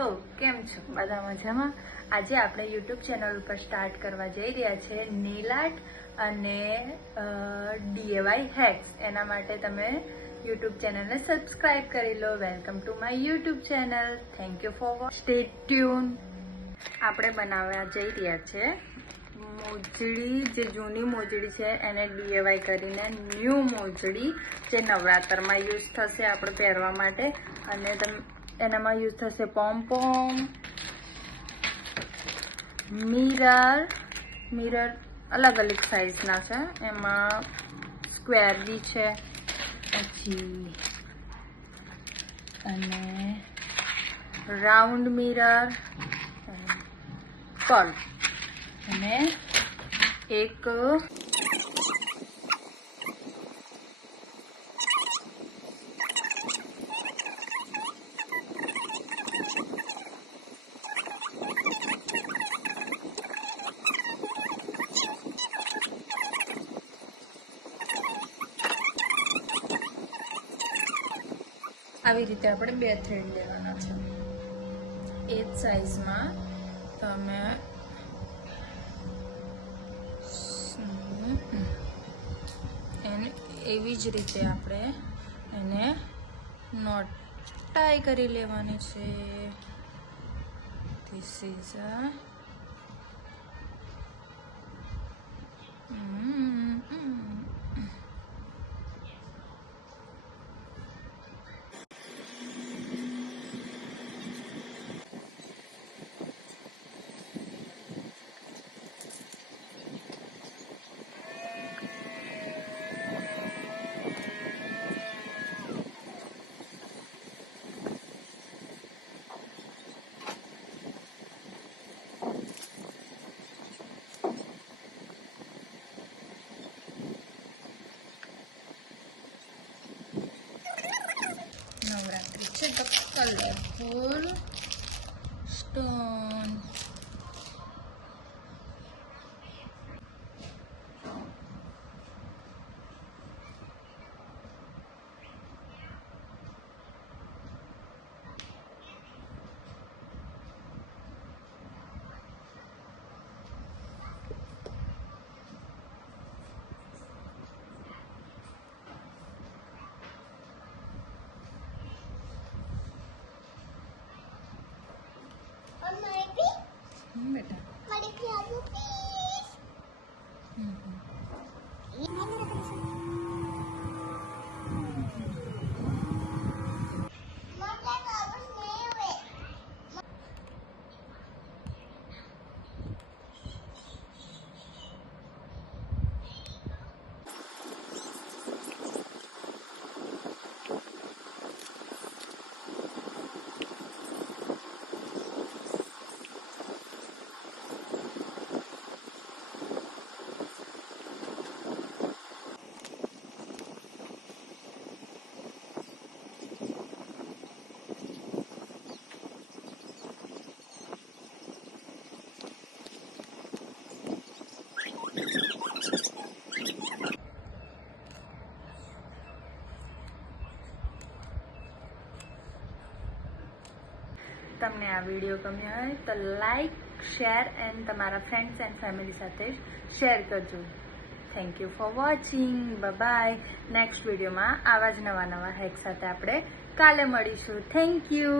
Hello, કેમ છો? બધા મજામાં? આજે આપણે યુટ્યુબ ચેનલ ઉપર સ્ટાર્ટ કરવા જઈ રહ્યા છે નેલ આર્ટ અને DIY હેક્સ. એના માટે તમે યુટ્યુબ ચેનલને સબસ્ક્રાઇબ કરી લો. Welcome to my YouTube channel. Thank you for stay tune. આપણે બનાવવા જઈ રહ્યા છે મોજડી, જે જૂની મોજડી છે એને DIY કરીને ન્યૂ મોજડી, જે નવરાત્રમાં યુઝ થશે આપણે પહેરવા માટે. અને એનામાં યુઝ થશે પોમ્પોમ, મિરર અલગ અલગ સાઇઝના છે. એમાં સ્ક્વેર બી છે પછી, અને રાઉન્ડ મિરર, કર્વ, અને એક આવી રીતે આપણે 2 થ્રેડ લેવાના છે. એ જ સાઈઝમાં તમે એને એવી જ રીતે આપણે એને નોટ ટાઈ કરી લેવાની છે. ધીસ ઇઝ નવરાત્રી છે તો કલરફુલ સ્ટોન. બેટા તમને આ વિડીયો ગમ્યો હોય તો લાઈક, શેર એન્ડ તમારા ફ્રેન્ડ્સ એન્ડ ફેમિલી સાથે શેર કરજો. Thank you for watching. Bye. Next વિડીયોમાં આવા જ નવા હેક સાથે આપણે કાલે મળીશું. થેન્ક યુ.